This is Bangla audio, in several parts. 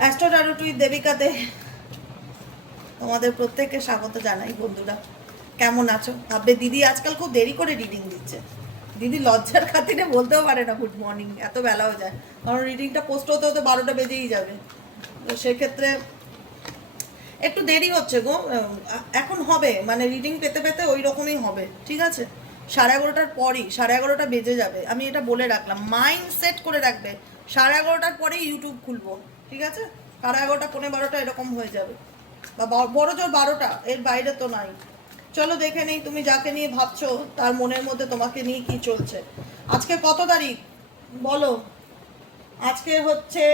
অ্যাস্ট্রো ট্যারো উইথ দেবিকাতে তোমাদের প্রত্যেককে স্বাগত জানাই। বন্ধুরা কেমন আছো? ভাববে দিদি আজকাল খুব দেরি করে রিডিং দিচ্ছে। দিদি লজ্জার খাতিরে বলতেও পারে না গুড মর্নিং, এত বেলাও যায়, কারণ রিডিংটা পোস্ট হতে হতে 12টা বেজেই যাবে। তো সেক্ষেত্রে একটু দেরি হচ্ছে গো। এখন হবে, মানে রিডিং পেতে পেতে ওই রকমই হবে, ঠিক আছে? 11:30টার পরই, 11:30টা বেজে যাবে। আমি এটা বলে রাখলাম, মাইন্ড সেট করে রাখবে 11:30টার পরেই ইউটিউব খুলবো, ঠিক আছে? 11:30, 11:45 এরকম হয়ে যাবে, বা বড় জোর 12টা, এর বাইরে তো নাই। চলো দেখে নেই তুমি যাকে নিয়ে ভাবছো তার মনের মধ্যে তোমাকে নিয়ে কি চলছে। আজকে কত তারিখ বলো? আজকে হচ্ছে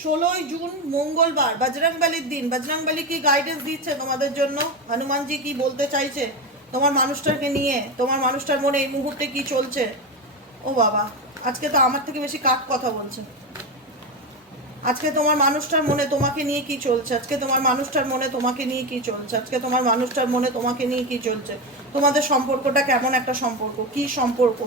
16ই জুন, মঙ্গলবার, বজরংবলির দিন। বজরংবলী কি গাইডেন্স দিচ্ছে তোমাদের জন্য? হনুমানজি কি বলতে চাইছে তোমার মানুষটাকে নিয়ে? তোমার মানুষটার মনে এই মুহূর্তে কি চলছে? ও বাবা, আজকে তো আমার থেকে বেশি কাট কথা বলছে। আজকে তোমার মানুষটার মনে তোমাকে নিয়ে কি চলছে? আজকে তোমার মানুষটার মনে তোমাকে নিয়ে কি চলছে? আজকে তোমার মানুষটার মনে তোমাকে নিয়ে কি চলছে? তোমাদের সম্পর্কটা কেমন একটা সম্পর্ক? কি সম্পর্ক?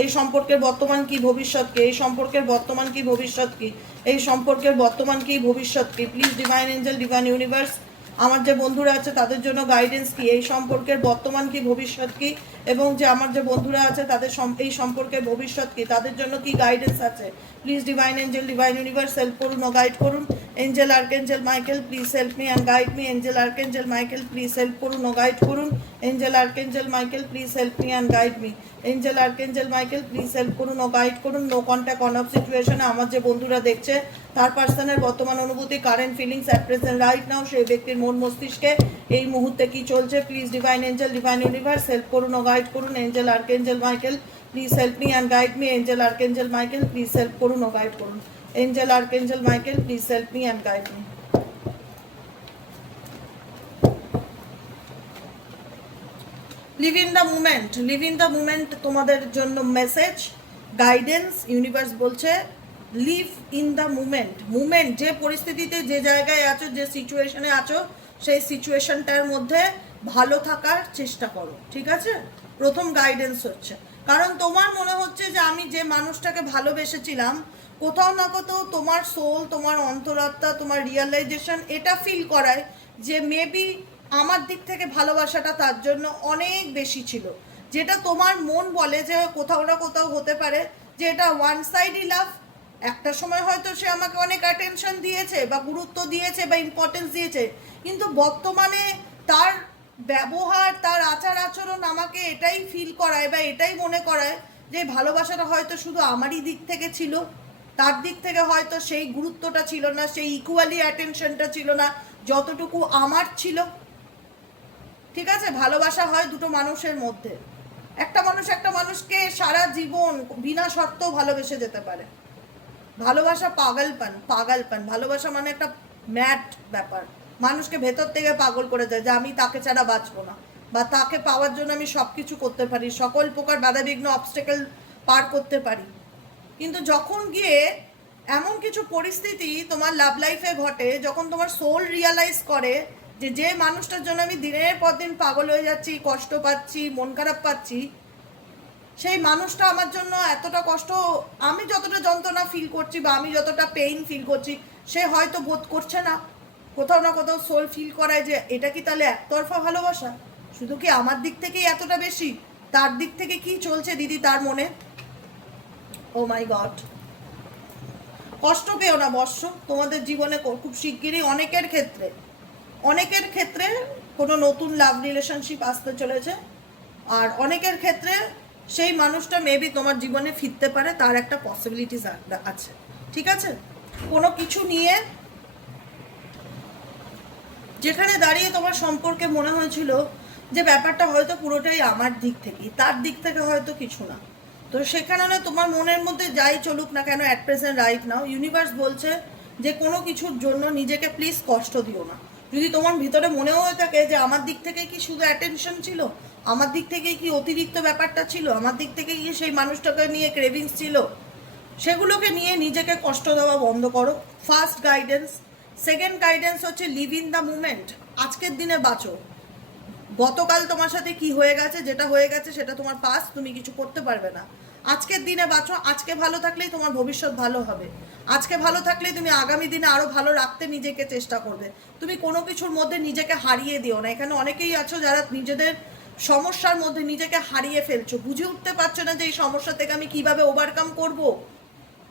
এই সম্পর্কের বর্তমান কি, ভবিষ্যৎ কি? এই সম্পর্কের বর্তমান কি, ভবিষ্যৎ কি? এই সম্পর্কের বর্তমান কি, ভবিষ্যৎ কি? Please divine Angel, divine universe, আমার যে বন্ধুরা আছে তাদের জন্য গাইডেন্স কি? এই সম্পর্কের বর্তমান কি, ভবিষ্যৎ কি? এবং যে আমার যে বন্ধুরা আছে তাদের এই সম্পর্কের ভবিষ্যৎ কি, তাদের জন্য কি গাইডেন্স আছে? Please divine Angel, divine universe help করুন ও গাইড করুন। Angel archangel Michael please help me and guide me. Angel archangel Michael please help করুন ও গাইড করুন। Angel archangel Michael please help me and guide me. Angel archangel Michael please help করুন ও গাইড করুন। নো কন্ট্যাক্ট, অন অফ সিচুয়েশনে আমার যে বন্ধুরা দেখছে তার পার্সনের বর্তমান অনুভূতি, current feelings at present right now, সেই ব্যক্তির মন মস্তিষ্কে এই মুহূর্তে কি চলছে? Please divine Angel, divine universe help করুন ও গাইড করুন। Angel archangel Michael please help me and guide me. Angel archangel Michael please help করুন ও গাইড করুন। Angel archangel Michael please help me and guide me. Live in the moment, live in the moment তোমাদের জন্য মেসেজ, গাইডেন্স। ইউনিভার্স বলছে live in the moment. Moment, যে পরিস্থিতিতে, যে জায়গায় আছো, যে সিচুয়েশনে আছো, সেই সিচুয়েশনটার মধ্যে ভালো থাকার চেষ্টা করো, ঠিক আছে? প্রথম গাইডেন্স হচ্ছে, কারণ তোমার মনে হচ্ছে যে আমি যে মানুষটাকে ভালোবেসেছিলাম, কোথাও না কোথাও তোমার সোল, তোমার অন্তরাত্মা, তোমার রিয়েলাইজেশন এটা ফিল করায় যে মেবি আমার দিক থেকে ভালোবাসাটা তার জন্য অনেক বেশি ছিল। যেটা তোমার মন বলে যে কোথাও না কোথাও হতে পারে যে এটা ওয়ান সাইডই লাভ। একটা সময় হয়তো সে আমাকে অনেক অ্যাটেনশন দিয়েছে বা গুরুত্ব দিয়েছে বা ইম্পর্টেন্স দিয়েছে, কিন্তু বর্তমানে তার ব্যবহার, তার আচার আচরণ আমাকে এটাই ফিল করায় বা এটাই মনে করায় যে ভালোবাসাটা হয়তো শুধু আমারই দিক থেকে ছিল, তার দিক থেকে হয়তো সেই গুরুত্বটা ছিল না, সেই ইকুয়ালি অ্যাটেনশনটা ছিল না যতটুকু আমার ছিল, ঠিক আছে? ভালোবাসা হয় দুটো মানুষের মধ্যে। একটা মানুষ একটা মানুষকে সারা জীবন বিনা শর্তেও ভালোবেসে যেতে পারে। ভালোবাসা পাগলপন, পাগলপন। ভালোবাসা মানে একটা ম্যাড ব্যাপার, মানুষকে ভেতর থেকে পাগল করে দেয় যে আমি তাকে ছাড়া বাঁচবো না, বা তাকে পাওয়ার জন্য আমি সব কিছু করতে পারি, সকল প্রকার বাধাবিঘ্ন অবস্টেকেল পার করতে পারি। কিন্তু যখন গিয়ে এমন কিছু পরিস্থিতি তোমার লাভ লাইফে ঘটে, যখন তোমার সোল রিয়ালাইজ করে যে যে মানুষটার জন্য আমি দিনের পর দিন পাগল হয়ে যাচ্ছি, কষ্ট পাচ্ছি, মন খারাপ পাচ্ছি, সেই মানুষটা আমার জন্য এতটা কষ্ট, আমি যতটা যন্ত্রণা ফিল করছি বা আমি যতটা পেইন ফিল করছি, সে হয়তো বোধ করছে না। কোথাও না কোথাও সোল ফিল করায় যে এটা কি তাহলে একতরফা ভালোবাসা? শুধু কি আমার দিক থেকেই এতটা বেশি? তার দিক থেকে কি চলছে দিদি তার মনে? ও মাই গড, কষ্ট পেও না বর্ষ। তোমাদের জীবনে খুব শিগগিরই অনেকের ক্ষেত্রে কোনো নতুন লাভ রিলেশনশিপ আসতে চলেছে, আর অনেকের ক্ষেত্রে সেই মানুষটা মেবি তোমার জীবনে ফিরতে পারে, তার একটা পসিবিলিটিস আছে, ঠিক আছে? কোনো কিছু নিয়ে যেখানে দাঁড়িয়ে তোমার সম্পর্কে মনে হয়েছিল যে ব্যাপারটা হয়তো পুরোটাই আমার দিক থেকেই, তার দিক থেকে হয়তো কিছু না, তো সেখানে তোমার মনের মধ্যে যাই চলুক না কেন at present right now universe বলছে যে কোনো কিছুর জন্য নিজেকে প্লিজ কষ্ট দিও না। যদি তোমার ভিতরে মনে হয়ে থাকে যে আমার দিক থেকে কি শুধু অ্যাটেনশন ছিল, আমার দিক থেকে কি অতিরিক্ত ব্যাপারটা ছিল, আমার দিক থেকে কি সেই মানুষটাকে নিয়ে ক্রেভিংস ছিল, সেগুলোকে নিয়ে নিজেকে কষ্ট দেওয়া বন্ধ করো। First guidance. সেকেন্ড গাইডেন্স হচ্ছে লিভ ইন দ্য মুমেন্ট। আজকের দিনে বাঁচো। গতকাল তোমার সাথে কি হয়ে গেছে, যেটা হয়ে গেছে সেটা তোমার পাস্ট, তুমি কিছু করতে পারবে না। আজকের দিনে বাঁচো, আজকে ভালো থাকলেই তোমার ভবিষ্যৎ ভালো হবে, আজকে ভালো থাকলেই তুমি আগামী দিনে আরো ভালো রাখতে নিজেকে চেষ্টা করবে। তুমি কোনো কিছুর মধ্যে নিজেকে হারিয়ে দিও না। এখানে অনেকেই আছো যারা নিজেদের সমস্যার মধ্যে নিজেকে হারিয়ে ফেলছো, বুঝে উঠতে পারছো না যে এই সমস্যা থেকে আমি কিভাবে ওভারকাম করব,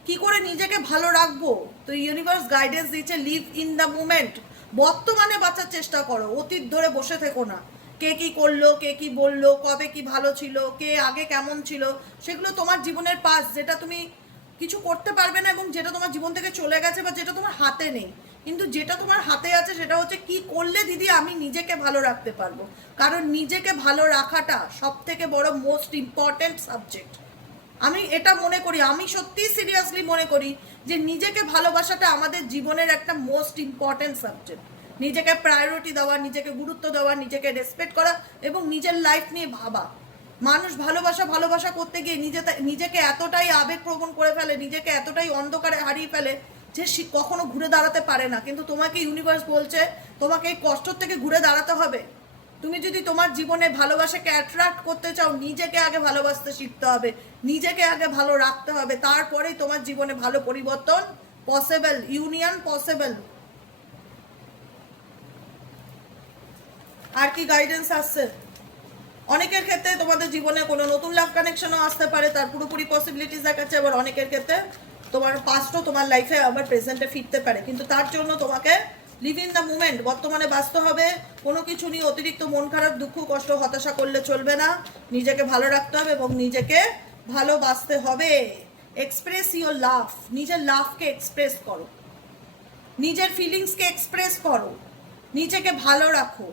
কি করে নিজেকে ভালো রাখবো। তো ইউনিভার্স গাইডেন্স দিচ্ছে, লিভ ইন দ্য মুমেন্ট, বর্তমানে বাঁচার চেষ্টা করো, অতীত ধরে বসে থেকো না। কে কি করলো, কে কি বললো, কবে কি ভালো ছিল, কে আগে কেমন ছিল, সেগুলো তোমার জীবনের পাস, যেটা তুমি কিছু করতে পারবে না এবং যেটা তোমার জীবন থেকে চলে গেছে বা যেটা তোমার হাতে নেই। কিন্তু যেটা তোমার হাতে আছে সেটা হচ্ছে কি করলে দিদি আমি নিজেকে ভালো রাখতে পারবো। কারণ নিজেকে ভালো রাখাটা সব থেকে বড় মোস্ট ইম্পর্টেন্ট সাবজেক্ট। আমি এটা মনে করি, আমি সত্যিই সিরিয়াসলি মনে করি যে নিজেকে ভালোবাসাটা আমাদের জীবনের একটা মোস্ট ইম্পর্টেন্ট সাবজেক্ট। নিজেকে প্রায়োরিটি দেওয়া, নিজেকে গুরুত্ব দেওয়া, নিজেকে রেসপেক্ট করা এবং নিজের লাইফ নিয়ে ভাবা। মানুষ ভালোবাসা করতে গিয়ে নিজেকে এতটাই আবেগপ্রবণ করে ফেলে, নিজেকে এতটাই অন্ধকারে হারিয়ে ফেলে যে সে কখনো ঘুরে দাঁড়াতে পারে না। কিন্তু তোমাকে ইউনিভার্স বলছে তোমাকে এই কষ্ট থেকে ঘুরে দাঁড়াতে হবে। তুমি যদি তোমার জীবনে ভালোবাসাকে অ্যাট্রাক্ট করতে চাও, নিজেকে আগে ভালোবাসতে শিখতে হবে, নিজেকে আগে ভালো রাখতে হবে, তারপরেই তোমার জীবনে ভালো পরিবর্তন পসিবল, ইউনিয়ন পসিবল। আর কি গাইডেন্স আসছে? অনেকের ক্ষেত্রে তোমাদের জীবনে কোনো নতুন লাভ কানেকশনও আসতে পারে, তার পুরোপুরি পসিবিলিটিস দেখাচ্ছে। আবার অনেকের ক্ষেত্রে তোমার পাস্টও তোমার লাইফে আবার প্রেজেন্টে ফিরতে পারে। কিন্তু তার জন্য তোমাকে লিভ ইন দ্য মুমেন্ট, বর্তমানে বাঁচতে হবে। কোনো কিছু নিয়ে অতিরিক্ত মন খারাপ, দুঃখ, কষ্ট, হতাশা করলে চলবে না। নিজেকে ভালো রাখতে হবে এবং নিজেকে ভালোবাসতে হবে। এক্সপ্রেস ইওর লাভ, নিজের লাভকে এক্সপ্রেস করো, নিজের ফিলিংসকে এক্সপ্রেস করো, নিজেকে ভালো রাখো।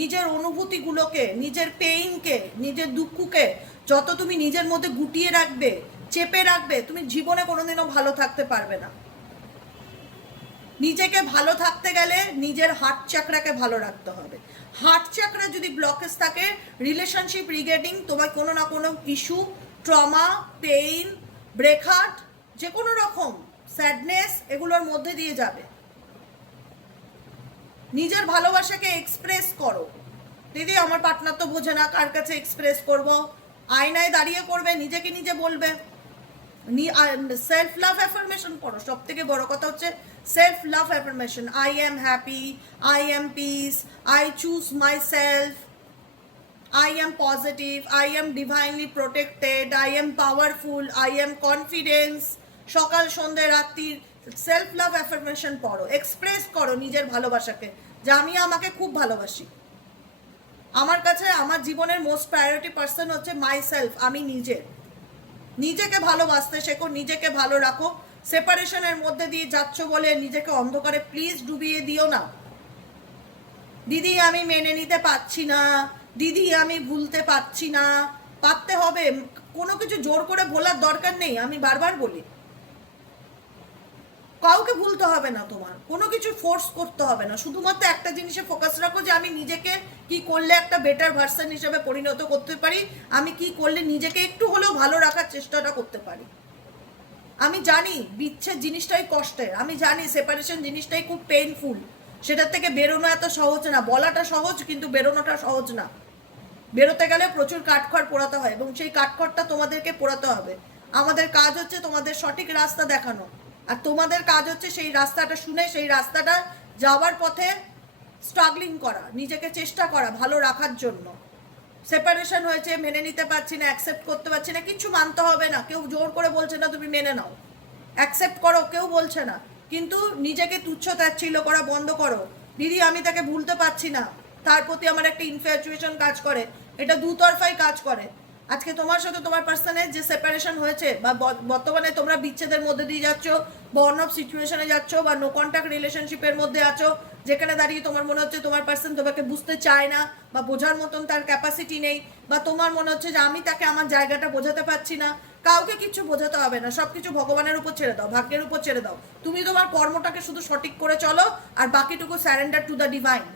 নিজের অনুভূতিগুলোকে, নিজের পেইনকে, নিজের দুঃখকে যত তুমি নিজের মধ্যে গুটিয়ে রাখবে, চেপে রাখবে, তুমি জীবনে কোনোদিনও ভালো থাকতে পারবে না। নিজেকে ভালো থাকতে গেলে নিজের হার্ট চাকরাকে ভালো রাখতে হবে। হার্ট চাকরা যদি ব্লকেজ থাকে, রিলেশনশিপ রিগেটিং তোমার কোনো না কোনো ইস্যু, ট্রমা, পেইন, ব্রেকহার্ট, যে কোনো রকম স্যাডনেস, এগুলোর মধ্যে দিয়ে যাবে। নিজের ভালোবাসাকে এক্সপ্রেস করো। দিদি আমার পার্টনার তো বোঝে না, কার কাছে এক্সপ্রেস করব? আয়নায় দাঁড়িয়ে করবে, নিজেকে নিজে বলবে। সেলফ লাভ অ্যাফার্মেশন করো। সব থেকে বড় কথা হচ্ছে self love affirmation. I am happy, I am piece, I choose my self, I am positive, I am divinely protected, I am powerful, I am confidence। সকাল সন্ধ্যে রাত্রি সেলফ লাভ অ্যাফার্মেশন পড়ো, এক্সপ্রেস করো নিজের ভালোবাসাকে, যে আমি আমাকে খুব ভালোবাসি। আমার কাছে আমার জীবনের মোস্ট প্রায়োরিটি পার্সন হচ্ছে মাই সেলফ, আমি নিজে। নিজেকে ভালোবাসতে শেখো, নিজেকে ভালো রাখো। সেপারেশনের মধ্যে দিয়ে যাচ্ছ বলে নিজেকে অন্ধকারে প্লিজ ডুবিয়ে দিও না। দিদি আমি মেনে নিতে পারছি না, দিদি আমি ভুলতে পারছি না। পারতে হবে, কোনো কিছু জোর করে ভোলার দরকার নেই। আমি বারবার বলি, কাউকে ভুলতে হবে না, তোমার কোনো কিছু ফোর্স করতে হবে না। শুধুমাত্র একটা জিনিসে ফোকাস রাখো যে আমি নিজেকে কি করলে একটা বেটার ভার্সন হিসেবে পরিণত করতে পারি, আমি কি করলে নিজেকে একটু হলেও ভালো রাখার চেষ্টাটা করতে পারি। আমি জানি বিচ্ছেদ জিনিসটাই কষ্টের, আমি জানি সেপারেশন জিনিসটাই খুব পেইনফুল, সেটার থেকে বেরোনো এত সহজ না। বলাটা সহজ কিন্তু বেরোনোটা সহজ না। বেরোতে গেলে প্রচুর কাঠখড় পোড়াতে হয় এবং সেই কাঠখড়টা তোমাদেরকে পোড়াতে হবে। আমাদের কাজ হচ্ছে তোমাদের সঠিক রাস্তা দেখানো, আর তোমাদের কাজ হচ্ছে সেই রাস্তাটা শুনে সেই রাস্তাটা যাওয়ার পথে স্ট্রাগলিং করা, নিজেকে চেষ্টা করা ভালো রাখার জন্য। সেপারেশন হয়েছে, মেনে নিতে পারছি না, অ্যাকসেপ্ট করতে পারছি না, কিছু মানতে হবে না। কেউ জোর করে বলছে না তুমি মেনে নাও, অ্যাকসেপ্ট করো, কেউ বলছে না। কিন্তু নিজেকে তুচ্ছ তাচ্ছিল্য করা বন্ধ করো। দিদি আমি তাকে ভুলতে পারছি না, তার প্রতি আমার একটা ইনফ্যাচুয়েশন কাজ করে, এটা দুতরফাই কাজ করে। আজকে তোমার সাথে তোমার পার্সনের যে সেপারেশন হয়েছে বা বর্তমানে তোমরা বিচ্ছেদের মধ্যে দিয়ে যাচ্ছ, বর্ন অফ সিচুয়েশনে যাচ্ছ বা নো কন্ট্যাক্ট রিলেশনশিপের মধ্যে আছো, যেখানে দাঁড়িয়ে তোমার মনে হচ্ছে তোমার পার্সন তোমাকে বুঝতে চায় না বা বোঝার মতন তার ক্যাপাসিটি নেই, বা তোমার মনে হচ্ছে যে আমি তাকে আমার জায়গাটা বোঝাতে পারছি না। কাউকে কিছু বোঝাতে হবে না, সবকিছু ভগবানের উপর ছেড়ে দাও, ভাগ্যের উপর ছেড়ে দাও। তুমি তোমার কর্মটাকে শুধু সঠিক করে চলো আর বাকিটুকু স্যারেন্ডার টু দ্য ডিভাইন।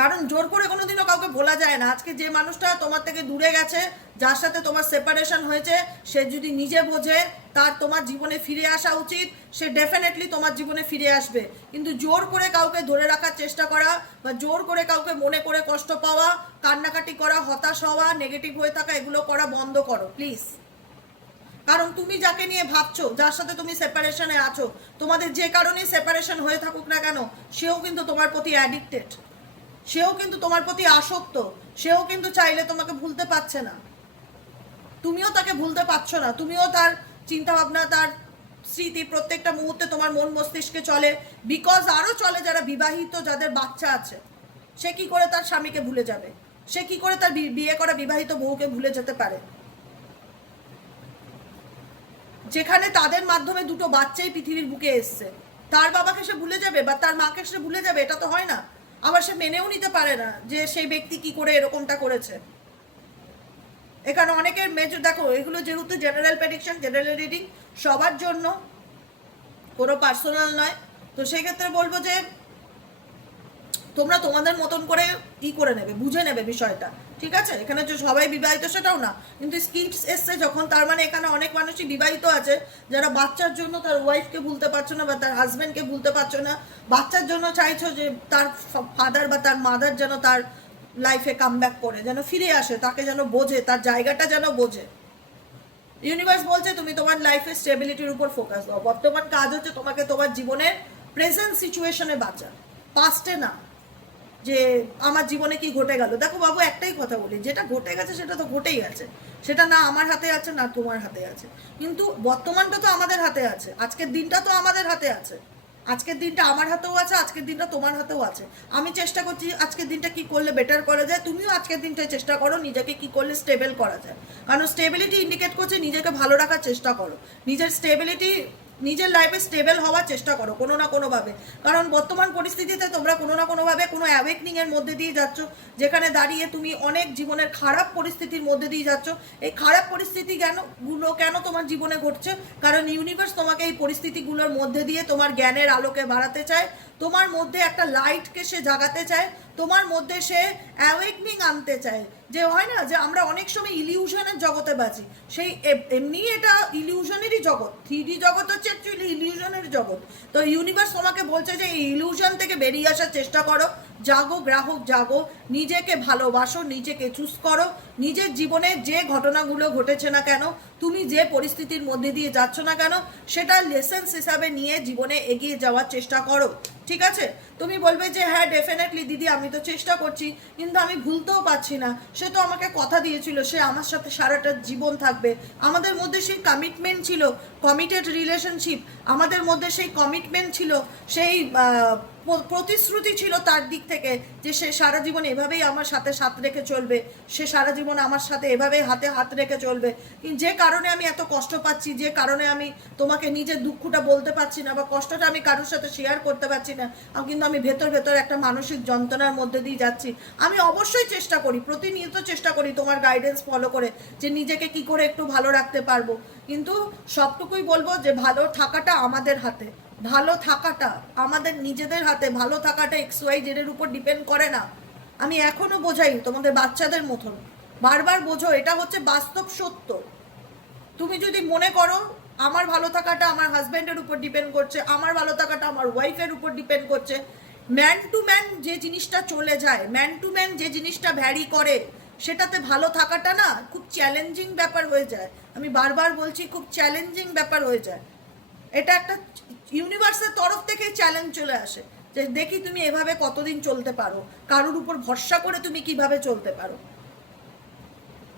কারণ জোর করে কোনোদিনও কাউকে ভোলা যায় না। আজকে যে মানুষটা তোমার থেকে দূরে গেছে, যার সাথে তোমার সেপারেশন হয়েছে, সে যদি নিজে বোঝে তার তোমার জীবনে ফিরে আসা উচিত, সে ডেফিনেটলি তোমার জীবনে ফিরে আসবে। কিন্তু জোর করে কাউকে ধরে রাখার চেষ্টা করা বা জোর করে কাউকে মনে করে কষ্ট পাওয়া, কান্নাকাটি করা, হতাশ হওয়া, নেগেটিভ হয়ে থাকা, এগুলো করা বন্ধ করো প্লিজ। কারণ তুমি যাকে নিয়ে ভাবছো, যার সাথে তুমি সেপারেশনে আছো, তোমাদের যে কারণেই সেপারেশন হয়ে থাকুক না কেন, সেও কিন্তু তোমার প্রতি অ্যাডিক্টেড, সেও কিন্তু তোমার প্রতি আসক্ত, সেও কিন্তু চাইলে তোমাকে ভুলতে পারছে না, তুমিও তাকে ভুলতে পারছো না। তুমিও তার চিন্তাভাবনা, তার স্মৃতি প্রত্যেকটা মুহূর্তে তোমার মন মস্তিষ্কে চলে। বিকজ আরও চলে যারা বিবাহিত, যাদের বাচ্চা আছে। সে কি করে তার স্বামীকে ভুলে যাবে? সে কি করে তার বিয়ে করা বিবাহিত বউকে ভুলে যেতে পারে? যেখানে তাদের মাধ্যমে দুটো বাচ্চাই পৃথিবীর বুকে এসছে, তার বাবাকে সে ভুলে যাবে বা তার মাকে সে ভুলে যাবে? এটা তো হয় না। আবার সে মেনেও নিতে পারে না যে সেই ব্যক্তি কি করে এরকমটা করেছে। এখানে অনেকের মেজর দেখো, এগুলো যেহেতু জেনারেল প্রেডিকশন, জেনারেল রিডিং, সবার জন্য, কোনো পার্সোনাল নয়। তো সেই ক্ষেত্রে বলবো যে তোমরা তোমাদের মতন করে করে নেবে, বুঝে নেবে বিষয়টা, ঠিক আছে? এখানে যে সবাই বিবাহিত সেটাও না, কিন্তু স্কিটস এসছে যখন, তার মানে এখানে অনেক মানুষই বিবাহিত আছে যারা বাচ্চার জন্য তার ওয়াইফকে ভুলতে পারছো না বা তার হাজব্যান্ডকে ভুলতে পারছো না। বাচ্চার জন্য চাইছো যে তার ফাদার বা তার মাদার যেন তার লাইফে কাম ব্যাক করে, যেন ফিরে আসে, তাকে যেন বোঝে, তার জায়গাটা যেন বোঝে। ইউনিভার্স বলছে তুমি তোমার লাইফের স্টেবিলিটির উপর ফোকাস দাও। বর্তমান কাজ হচ্ছে তোমাকে তোমার জীবনের প্রেজেন্ট সিচুয়েশনে বাঁচা, পাস্টে না যে আমার জীবনে কি ঘটে গেল। দেখো বাবু, একটাই কথা বলি, যেটা ঘটে গেছে সেটা তো ঘটেই গেছে, সেটা না আমার হাতে আছে না তোমার হাতে আছে, কিন্তু বর্তমানটা তো আমাদের হাতে আছে, আজকের দিনটা তো আমাদের হাতে আছে। আজকের দিনটা আমার হাতেও আছে, আজকের দিনটা তোমার হাতেও আছে। আমি চেষ্টা করছি আজকের দিনটা কি করলে বেটার করা যায়, তুমিও আজকের দিনটায় চেষ্টা করো নিজেকে কি করলে স্টেবল করা যায়। কারণ স্টেবিলিটি ইন্ডিকেট করছে নিজেকে ভালো রাখার চেষ্টা করো, নিজের স্টেবিলিটি, নিজের লাইফে স্টেবল হওয়ার চেষ্টা করো কোনো না কোনোভাবে। কারণ বর্তমান পরিস্থিতিতে তোমরা কোনো না কোনোভাবে কোনো অ্যাওয়েকনিং এর মধ্যে দিয়ে যাচ্ছ, যেখানে দাঁড়িয়ে তুমি অনেক জীবনের খারাপ পরিস্থিতির মধ্যে দিয়ে যাচ্ছ। এই খারাপ পরিস্থিতি কেন তোমার জীবনে ঘটছে? কারণ ইউনিভার্স তোমাকে এই পরিস্থিতিগুলোর মধ্যে দিয়ে তোমার জ্ঞানের আলোকে বাড়াতে চায়, তোমার মধ্যে একটা লাইটকে সে জাগাতে চায়, তোমার মধ্যে সে অ্যাওয়েকনিং আনতে চায়। যে হয় না যে আমরা অনেক সময় ইলিউশনের জগতে বাঁচি, সেই এমনি এটা ইলিউশনেরই জগৎ, 3D জগৎ হচ্ছে অ্যাকচুয়ালি ইলিউশনের জগৎ। তো ইউনিভার্স তোমাকে বলছে যে এই ইলিউশন থেকে বেরিয়ে আসার চেষ্টা করো, জাগো গ্রাহক জাগো, নিজেকে ভালোবাসো, নিজেকে চুজ করো। নিজের জীবনে যে ঘটনাগুলো ঘটেছে না কেন, তুমি যে পরিস্থিতির মধ্যে দিয়ে যাচ্ছ না কেন, সেটা লেসেন্স হিসাবে নিয়ে জীবনে এগিয়ে যাওয়ার চেষ্টা করো, ঠিক আছে? তুমি বলবে যে হ্যাঁ ডেফিনেটলি দিদি আমি তো চেষ্টা করছি, কিন্তু আমি ভুলতেও পারছি না। সে তো আমাকে কথা দিয়েছিল সে আমার সাথে সারাটা জীবন থাকবে, আমাদের মধ্যে সেই কমিটমেন্ট ছিল, কমিটেড রিলেশনশিপ, আমাদের মধ্যে সেই কমিটমেন্ট ছিল, সেই প্রতিশ্রুতি ছিল তার দিক থেকে যে সে সারা জীবন এভাবেই আমার সাথে সাথ রেখে চলবে, সে সারা জীবন আমার সাথে এভাবেই হাতে হাত রেখে চলবে। কিন্তু যে কারণে আমি এত কষ্ট পাচ্ছি, যে কারণে আমি তোমাকে নিজের দুঃখটা বলতে পারছি না বা কষ্টটা আমি কারোর সাথে শেয়ার করতে পারছি না, কিন্তু আমি ভেতর ভেতর একটা মানসিক যন্ত্রণার মধ্যে দিয়ে যাচ্ছি। আমি অবশ্যই চেষ্টা করি, প্রতিনিয়ত চেষ্টা করি তোমার গাইডেন্স ফলো করে যে নিজেকে কি করে একটু ভালো রাখতে পারবো। কিন্তু সবটুকুই বলবো যে ভালো থাকাটা আমাদের হাতে, ভালো থাকাটা আমাদের নিজেদের হাতে। ভালো থাকাটা XYZ এর উপর ডিপেন্ড করে না। আমি এখনো বোঝাই তোমাদের বাচ্চাদের মতন, বারবার বোঝো, এটা হচ্ছে বাস্তব সত্য। তুমি যদি মনে করো আমার ভালো থাকাটা আমার হাজব্যান্ডের উপর ডিপেন্ড করছে, আমার ভালো থাকাটা আমার ওয়াইফের উপর ডিপেন্ড করছে, ম্যান টু ম্যান যে জিনিসটা চলে যায়, ম্যান টু ম্যান যে জিনিসটা ভ্যারি করে, সেটাতে ভালো থাকাটা না খুব চ্যালেঞ্জিং ব্যাপার হয়ে যায়। আমি বারবার বলছি, খুব চ্যালেঞ্জিং ব্যাপার হয়ে যায়। এটা একটা ইউনিভার্সের তরফ থেকে চ্যালেঞ্জ চলে আসে যে দেখি তুমি এভাবে কতদিন চলতে পারো, কারোর উপর ভরসা করে তুমি কিভাবে চলতে পারো,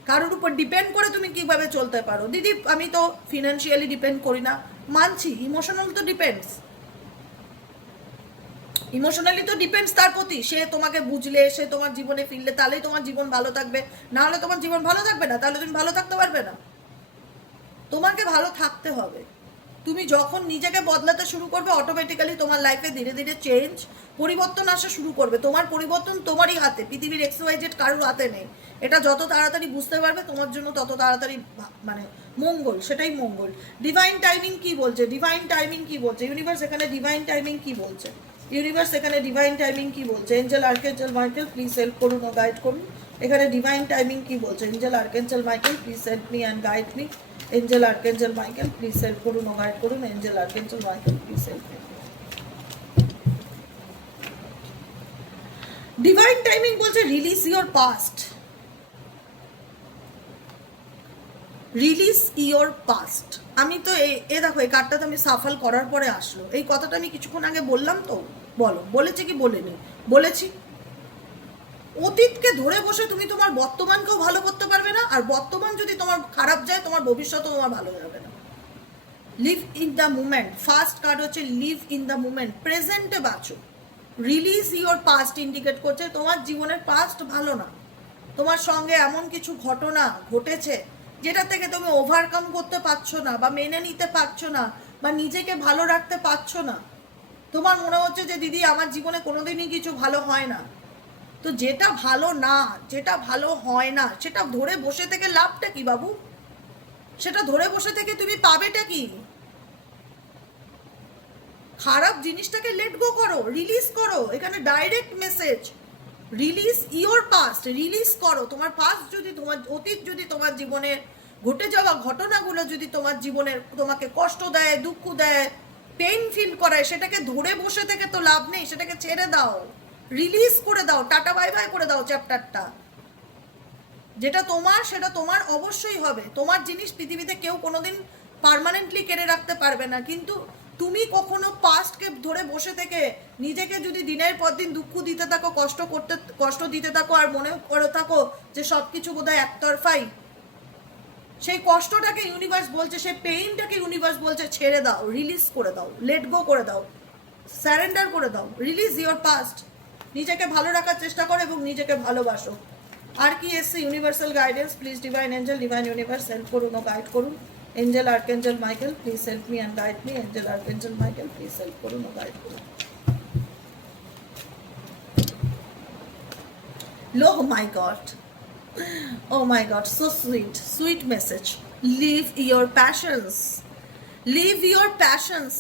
কারোর উপর ডিপেন্ড করে তুমি কিভাবে চলতে পারো। দিদি আমি তো ফিনান্সিয়ালি ডিপেন্ড করি না, মানছি, ইমোশনাল তো ডিপেন্ডস, ইমোশনালি তো ডিপেন্ডস তার প্রতি। সে তোমাকে বুঝলে, সে তোমার জীবনে ফিরলে, তাহলেই তোমার জীবন ভালো থাকবে, না হলে তোমার জীবন ভালো থাকবে না, তাহলে তুমি ভালো থাকতে পারবে না। তোমাকে ভালো থাকতে হবে। তুমি যখন নিজেকে বদলাতে শুরু করবে, অটোমেটিক্যালি তোমার লাইফে ধীরে ধীরে পরিবর্তন আসা শুরু করবে। তোমার পরিবর্তন তোমারই হাতে, পৃথিবীর XYZ কারোর হাতে নেই। এটা যত তাড়াতাড়ি বুঝতে পারবে তোমার জন্য তত তাড়াতাড়ি মানে মঙ্গল, সেটাই মঙ্গল। ডিভাইন টাইমিং কি বলছে, ডিভাইন টাইমিং কি বলছে ইউনিভার্স, এখানে ডিভাইন টাইমিং কি বলছে? ইউনিভার্স এখানে ডিভাইন টাইমিং কি বলছে? Angel archangel Michael please help করুন ও গাইড করুন। এখানে ডিভাইন টাইমিং কি বলছে? Angel archangel Michael please help me and guide me. Angel archangel Michael please help করুন ও গাইড করুন। Angel archangel Michael please help me. Divine timing বলছে release your past, release your past. আমি তো এ দেখো এই কার্ডটা তো আমি সাফল করার পরে আসলো। এই কথাটা আমি কিছুক্ষণ আগে বললাম তো, বলো বলেছে কি বলেনি? বলেছি। অতীতকে ধরে বসে তুমি তোমার বর্তমানকেও ভালো করতে পারবে না, আর বর্তমান যদি তোমার খারাপ যায় তোমার ভবিষ্যতেও তোমার ভালো যাবে না। Live in the moment, first card হচ্ছে লিভ ইন দ্য মুমেন্ট, প্রেজেন্টে বাঁচো। রিলিজ ইওর পাস্ট ইন্ডিকেট করছে তোমার জীবনের পাস্ট ভালো না, তোমার সঙ্গে এমন কিছু ঘটনা ঘটেছে যেটা থেকে তুমি ওভারকাম করতে পারছো না, বা মেনে নিতে পারছো না, বা নিজেকে ভালো রাখতে পারছো না। তোমার মনে হচ্ছে যে দিদি আমার জীবনে কোনোদিনই কিছু ভালো হয় না। তো যেটা ভালো না, যেটা ভালো হয় না, সেটা ধরে বসে থেকে লাভটা কি বাবু? সেটা ধরে বসে থেকে তুমি পাবেটা কি? খারাপ জিনিসটাকে লেট গো করো, রিলিজ করো। এখানে direct message, release your past, release করো। তোমার পাস্ট যদি, তোমার অতীত যদি তোমার জীবনে ঘটে যাওয়া ঘটনাগুলো যদি তোমার জীবনের তোমাকে কষ্ট দেয়, দুঃখ দেয়, পেইন ফিল করায়, সেটাকে ধরে বসে থেকে তো লাভ নেই, সেটাকে ছেড়ে দাও, রিলিজ করে দাও, টাটা বাই বাই করে দাও চ্যাপ্টারটা। যেটা তোমার সেটা তোমার অবশ্যই হবে। তোমার জিনিস পৃথিবীতে কেউ কোনোদিন পার্মানেন্টলি কেড়ে রাখতে পারবে না, কিন্তু তুমি কখনো পাস্টকে ধরে বসে থেকে নিজেকে যদি দিনের পর দিন দুঃখ দিতে থাকো, কষ্ট দিতে থাকো, আর মনে করে থাকো যে সব কিছু বোধহয় একতরফাই, সেই কষ্টটাকে ইউনিভার্স বলছে, সেই পেইনটাকে ইউনিভার্স বলছে ছেড়ে দাও, রিলিজ করে দাও, লেট গো করে দাও, স্যারেন্ডার করে দাও। রিলিজ ইওর পাস্ট, নিজেকে ভালো রাখার চেষ্টা করো এবং নিজেকে ভালোবাসো। আর কি এসছে? Universal guidance please, divine Angel, divine universe help করুন ও গাইড করুন। Angel archangel Michael please help me and guide me. Angel archangel Michael please help করুন ও গাইড করুন। Oh my God. Oh my God, so sweet, sweet message. Live your passions. Live your passions.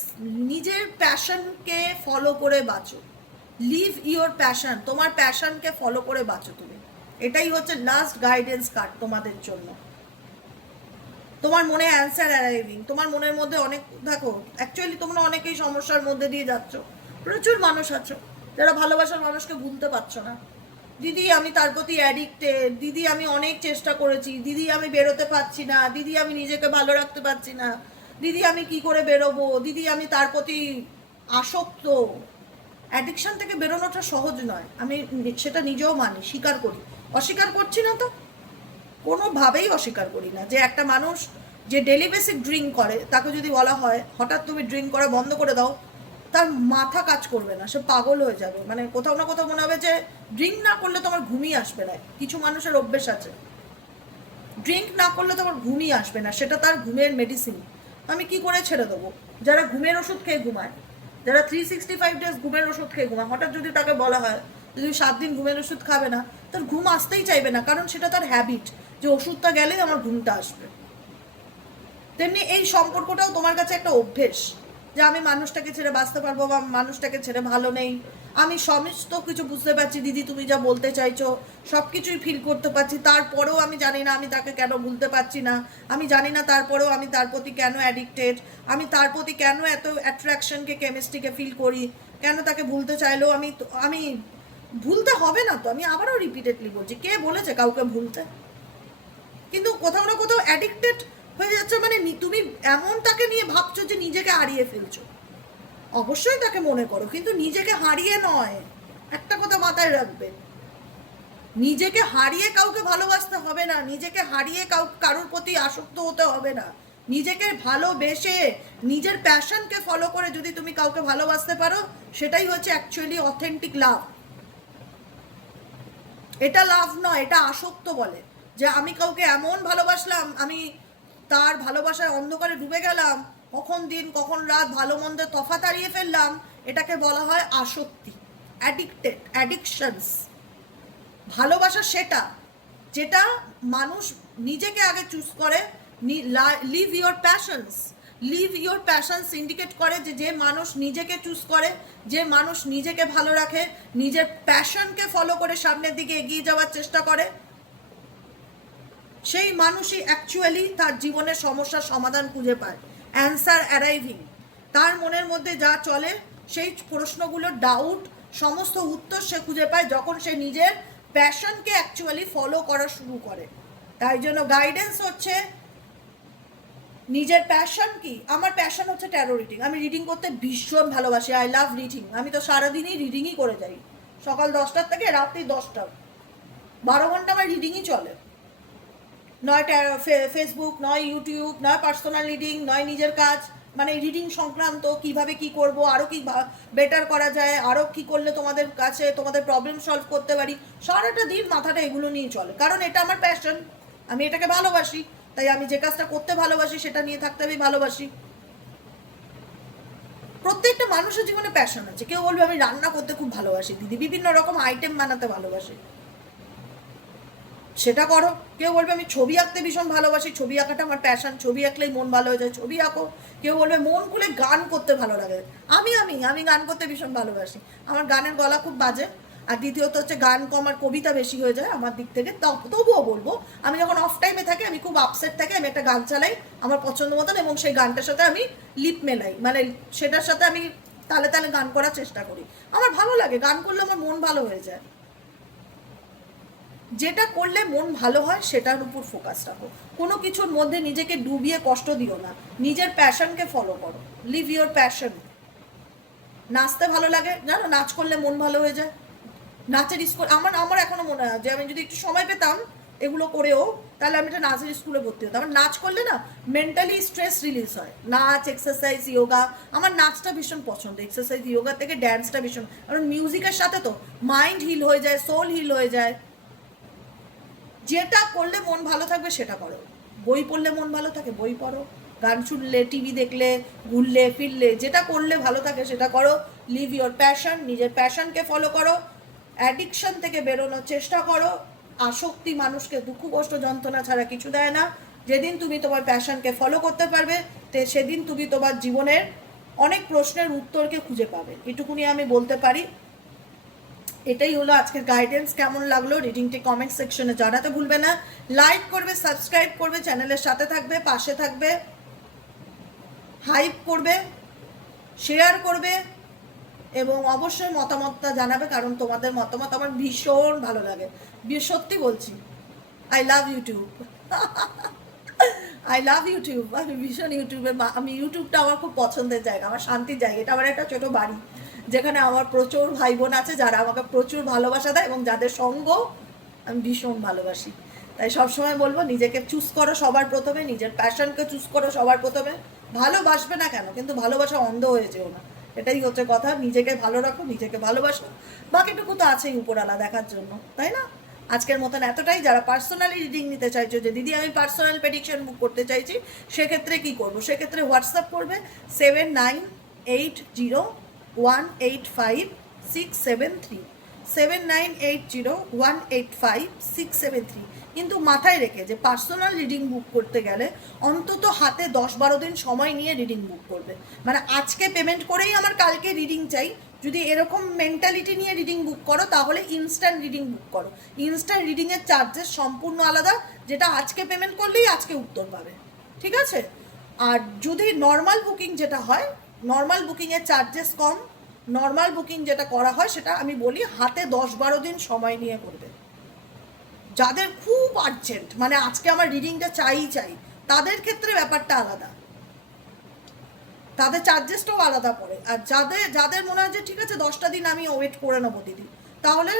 নিজের প্যাশনকে ফলো করে বাঁচো। লিভ ইওর প্যাশন, তোমার প্যাশনকে ফলো করে বাঁচো তুমি। এটাই হচ্ছে লাস্ট গাইডেন্স কার্ড তোমাদের জন্য। তোমার মনে অ্যান্সার অ্যারাইভিং, তোমার মনের মধ্যে অনেক, দেখো অ্যাকচুয়ালি তোমরা অনেকেই সমস্যার মধ্যে দিয়ে যাচ্ছ। প্রচুর মানুষ আছো যারা ভালোবাসার মানুষকে ভুলতে পারছো না। দিদি আমি তার প্রতি অ্যাডিক্টেড, দিদি আমি অনেক চেষ্টা করেছি, দিদি আমি বেরোতে পারছি না, দিদি আমি নিজেকে ভালো রাখতে পারছি না, দিদি আমি কি করে বেরোবো, দিদি আমি তার প্রতি আসক্ত। অ্যাডিকশন থেকে বেরোনোটা সহজ নয়, আমি সেটা নিজেও মানি, স্বীকার করি, অস্বীকার করছি না তো, কোনোভাবেই অস্বীকার করি না। যে একটা মানুষ যে ডেলি বেসিক ড্রিঙ্ক করে তাকে যদি বলা হয় হঠাৎ তুমি ড্রিঙ্ক করা বন্ধ করে দাও, তার মাথা কাজ করবে না, সে পাগল হয়ে যাবে। মানে কোথাও না কোথাও মনে হবে যে ড্রিঙ্ক না করলে তোমার ঘুমই আসবে না। কিছু মানুষের অভ্যেস আছে, ড্রিঙ্ক না করলে তোমার ঘুমই আসবে না, সেটা তার ঘুমের মেডিসিন। আমি কি করে ছেড়ে দেবো? যারা ঘুমের ওষুধ খেয়ে ঘুমায়, যারা 365 ডেজ ঘুমের ওষুধ খেয়ে ঘুমায়, হঠাৎ যদি তাকে বলা হয় তুমি 7 দিন ঘুমের ওষুধ খাবে না, তার ঘুম আসতেই চাইবে না, কারণ সেটা তার হ্যাবিট, যে ওষুধটা গেলেই আমার ঘুমটা আসবে। তেমনি এই সম্পর্কটাও তোমার কাছে একটা অভ্যেস, যে আমি মানুষটাকে ছেড়ে বাঁচতে পারবো, বা মানুষটাকে ছেড়ে ভালো নেই। আমি সমস্ত কিছু বুঝতে পারছি দিদি, তুমি যা বলতে চাইছো সব কিছুই ফিল করতে পারছি, তারপরেও আমি জানি না আমি তাকে কেন ভুলতে পারছি না, আমি জানি না তারপরেও আমি তার প্রতি কেন অ্যাডিক্টেড, আমি তার প্রতি কেন এত অ্যাট্রাকশনকে, কেমিস্ট্রিকে ফিল করি, কেন তাকে ভুলতে চাইলেও আমি ভুলতে হবে না তো। আমি আবারও রিপিটেডলি বলছি, কে বলেছে কাউকে ভুলতে? কিন্তু কোথাও না কোথাও অ্যাডিক্টেড হয়ে যাচ্ছে, মানে তুমি এমন তাকে নিয়ে ভাবছো যে নিজেকে হারিয়ে ফেলছো। অবশ্যই তাকে মনে করো, কিন্তু নিজেকে হারিয়ে নয়। একটা কথা মাথায় রাখবে, নিজেকে হারিয়ে কাউকে ভালোবাসতে হবে না, নিজেকে হারিয়ে কারোর প্রতি আসক্ত হতে হবে না। নিজেকে ভালোবেসে নিজের প্যাশনকে ফলো করে যদি তুমি কাউকে ভালোবাসতে পারো, সেটাই হচ্ছে অ্যাকচুয়ালি অথেন্টিক লাভ। এটা লাভ নয়, এটা আসক্ত বলে। যে আমি কাউকে এমন ভালোবাসলাম, আমি তার ভালোবাসায় অন্ধকারে ডুবে গেলাম, কখন দিন কখন রাত ভালো মন্দের তফাৎ হারিয়ে ফেললাম, এটাকে বলা হয় আসক্তি, অ্যাডিক্টেড, অ্যাডিকশনস। ভালোবাসা সেটা যেটা মানুষ নিজেকে আগে চুজ করে, live your passions, live your passion syndicate করে যে মানুষ নিজেকে চুজ করে, যে মানুষ নিজেকে ভালো রাখে, নিজের প্যাশনকে ফলো করে সামনের দিকে এগিয়ে যাওয়ার চেষ্টা করে, সেই মানুষই অ্যাকচুয়ালি তার জীবনের সমস্যার সমাধান খুঁজে পায়। অ্যান্সার অ্যারাইভিং, তার মনের মধ্যে যা চলে সেই প্রশ্নগুলোর ডাউট সমস্ত উত্তর সে খুঁজে পায় যখন সে নিজের প্যাশনকে অ্যাকচুয়ালি ফলো করা শুরু করে। তাই জন্য গাইডেন্স হচ্ছে নিজের প্যাশন কি। আমার প্যাশন হচ্ছে ট্যারো রিডিং। আমি রিডিং করতে ভীষণ ভালোবাসি, আই লাভ রিডিং। আমি তো সারাদিনই রিডিংই করে যাই, সকাল 10টার থেকে রাত্রি 10টা, 12 ঘন্টা আমার রিডিংই চলে। নয় ফেসবুক, নয় ইউটিউব, নয় পার্সোনাল রিডিং, নয় নিজের কাজ, মানে রিডিং সংক্রান্ত কিভাবে কি করব, আরও কি বেটার করা যায়, আরও কি করলে তোমাদের কাছে তোমাদের প্রবলেম সলভ করতে পারি, সারাটা দিন মাথাটা এগুলো নিয়ে চলে। কারণ এটা আমার প্যাশন, আমি এটাকে ভালোবাসি, তাই আমি যে কাজটা করতে ভালোবাসি সেটা নিয়ে থাকতে আমি ভালোবাসি। প্রত্যেকটা মানুষের জীবনে প্যাশন আছে। কেউ বলবে আমি রান্না করতে খুব ভালোবাসি দিদি, বিভিন্ন রকম আইটেম বানাতে ভালোবাসি, সেটা করো। কেউ বলবে আমি ছবি আঁকতে ভীষণ ভালোবাসি, ছবি আঁকাটা আমার প্যাশন, ছবি আঁকলেই মন ভালো হয়ে যায়, ছবি আঁকো। কেউ বলবে মন খুলে গান করতে ভালো লাগে, আমি গান করতে ভীষণ ভালোবাসি। আমার গানের গলা খুব বাজে, আর দ্বিতীয়ত হচ্ছে গান কম আর কবিতা বেশি হয়ে যায় আমার দিক থেকে। তবুও বলবো আমি যখন অফ টাইমে থাকি, আমি খুব আপসেট থাকি, আমি একটা গান চালাই আমার পছন্দ মতন, এবং সেই গানটার সাথে আমি লিপ মেলাই, মানে সেটার সাথে আমি তালে তালে গান করার চেষ্টা করি। আমার ভালো লাগে, গান করলে আমার মন ভালো হয়ে যায়। যেটা করলে মন ভালো হয় সেটার উপর ফোকাস রাখো, কোনো কিছুর মধ্যে নিজেকে ডুবিয়ে কষ্ট দিও না, নিজের প্যাশনকে ফলো করো, লিভ ইওর প্যাশন। নাচতে ভালো লাগে, জানো, নাচ করলে মন ভালো হয়ে যায়। নাচের স্কুল আমার এখনো মনে হয় যে আমি যদি একটু সময় পেতাম এগুলো করেও, তাহলে আমি একটা নাচের স্কুলে ভর্তি হতাম। আমার নাচ করলে না মেন্টালি স্ট্রেস রিলিজ হয়। নাচ, এক্সারসাইজ, ইয়োগা, আমার নাচটা ভীষণ পছন্দ। এক্সারসাইজ ইয়োগা থেকে ড্যান্সটা ভীষণ, কারণ মিউজিকের সাথে তো মাইন্ড হিল হয়ে যায়, সোল হিল হয়ে যায়। যেটা করলে মন ভালো থাকবে সেটা করো। বই পড়লে মন ভালো থাকে, বই পড়ো। গান শুনলে, টিভি দেখলে, ঘুরলে ফিরলে, যেটা করলে ভালো থাকে সেটা করো। লিভ ইওর প্যাশন, নিজের প্যাশনকে ফলো করো। অ্যাডিকশন থেকে বেরোনোর চেষ্টা করো। আসক্তি মানুষকে দুঃখ কষ্ট যন্ত্রণা ছাড়া কিছু দেয় না। যেদিন তুমি তোমার প্যাশনকে ফলো করতে পারবে সেদিন তুমি তোমার জীবনের অনেক প্রশ্নের উত্তরকে খুঁজে পাবে, এটুকুনি আমি বলতে পারি। এটাই হলো আজকের গাইডেন্স। কেমন লাগলো রিডিংটি কমেন্ট সেকশনে জানাতে ভুলবে না। লাইক করবে, সাবস্ক্রাইব করবে, চ্যানেলের সাথে থাকবে, পাশে থাকবে, হাইপ করবে, শেয়ার করবে, এবং অবশ্যই মতামতটা জানাবে, কারণ তোমাদের মতামত আমার ভীষণ ভালো লাগে। সত্যি বলছি, I love YouTube. I love YouTube. আমি ভীষণ ইউটিউবের, আমি ইউটিউবটা আমার খুব পছন্দের জায়গা, আমার শান্তির জায়গা। এটা আমার একটা ছোটো বাড়ি, যেখানে আমার প্রচুর ভাই বোন আছে যারা আমাকে প্রচুর ভালোবাসা দেয় এবং যাদের সঙ্গ আমি ভীষণ ভালোবাসি। তাই সবসময় বলবো নিজেকে চুজ করো সবার প্রথমে, নিজের প্যাশনকে চুজ করো সবার প্রথমে। ভালোবাসবে না কেন, কিন্তু ভালোবাসা অন্ধ হয়ে যেও না, এটাই হচ্ছে কথা। নিজেকে ভালো রাখো, নিজেকে ভালোবাসো, বাকিটুকু তো আছেই উপরওয়ালা দেখার জন্য, তাই না? আজকের মতন এতটাই। যারা পার্সোনালি রিডিং নিতে চাইছো যে দিদি আমি পার্সোনাল প্রেডিকশন বুক করতে চাইছি, সেক্ষেত্রে কি করবো? সেক্ষেত্রে হোয়াটসঅ্যাপ করবে 7980185673, 7980185673। কিন্তু মাথায় রেখে যে পার্সোনাল রিডিং বুক করতে গেলে অন্তত হাতে 10-12 দিন সময় নিয়ে রিডিং বুক করবে। মানে আজকে পেমেন্ট করেই আমার কালকে রিডিং চাই, যদি এরকম মেন্টালিটি নিয়ে রিডিং বুক করো তাহলে ইনস্ট্যান্ট রিডিং বুক করো। ইনস্ট্যান্ট রিডিংয়ের চার্জেস সম্পূর্ণ আলাদা, যেটা আজকে পেমেন্ট করলেই আজকে উত্তর পাবে, ঠিক আছে? আর যদি নর্মাল বুকিং যেটা হয়, নর্মাল বুকিংয়ের চার্জেস কম। নর্মাল বুকিং যেটা করা হয় সেটা আমি বলি হাতে 10-12 দিন সময় নিয়ে করবে। যাদের খুব আর্জেন্ট, মানে আজকে আমার রিডিংটা চাই, তাদের ক্ষেত্রে ব্যাপারটা আলাদা, তাদের চার্জেসটাও আলাদা পড়ে। আর যাদের মনে হয় যে ঠিক আছে 10টা দিন আমি ওয়েট করে নেবো দিদি, তাহলে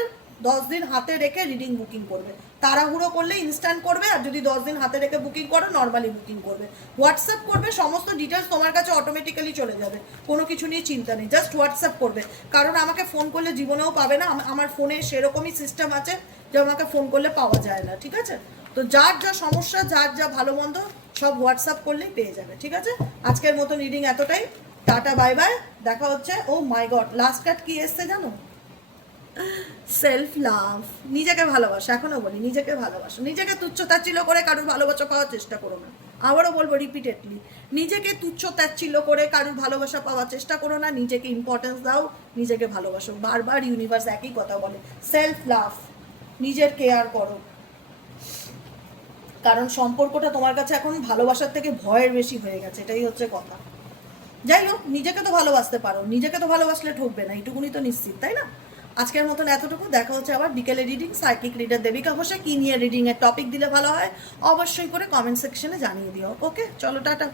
10 দিন হাতে রেখে রিডিং বুকিং করবে। তাড়াহুড়ো করলে ইনস্ট্যান্ট করবে, আর যদি 10 দিন হাতে রেখে বুকিং করো নর্মালি বুকিং করবে। হোয়াটসঅ্যাপ করবে, সমস্ত ডিটেলস তোমার কাছে অটোমেটিক্যালি চলে যাবে, কোনো কিছু নিয়ে চিন্তা নেই, জাস্ট হোয়াটসঅ্যাপ করবে। কারণ আমাকে ফোন করলে জীবনেও পাবে না, আমার ফোনে সেরকমই সিস্টেম আছে যে আমাকে ফোন করলে পাওয়া যায় না, ঠিক আছে? তো যার যা সমস্যা, যার যা ভালো মন্দ সব হোয়াটসঅ্যাপ করলেই পেয়ে যাবে, ঠিক আছে? আজকের মতো রিডিং এতটাই। টাটা, বাই বাই, দেখা হচ্ছে। ও মাই গড, লাস্ট কাট কি এসছে জানো? সেলফ লাভ, নিজেকে ভালোবাসো। এখনো বলি নিজেকে ভালোবাসো, নিজেকে তুচ্ছ তাচ্ছিল্য করে কারোর ভালোবাসা পাওয়ার চেষ্টা করো না। আবারও বলবো রিপিটেডলি, নিজেকে তুচ্ছ তাচ্ছিল্য করে কারুর ভালোবাসা পাওয়ার চেষ্টা করো না, নিজেকে ইম্পর্টেন্স দাও, নিজেকে ভালোবাসো। বারবার ইউনিভার্স একই কথা বলে, সেলফ লাভ, নিজের কেয়ার করো। কারণ সম্পর্কটা তোমার কাছে এখন ভালোবাসার থেকে ভয়ের বেশি হয়ে গেছে, এটাই হচ্ছে কথা। যাই হোক, নিজেকে তো ভালোবাসতে পারো, নিজেকে তো ভালোবাসলে ঠকবে না, এইটুকুনি তো নিশ্চিত, তাই না? আজকের মতন এতটুকু, দেখা হচ্ছে আবার বিকেলে রিডিং। সাইকিক রিডার দেবিকা ঘোষে, কী নিয়ে রিডিংয়ের টপিক দিলে ভালো হয় অবশ্যই করে কমেন্ট সেকশনে জানিয়ে দিও। ওকে, চলো টাটা।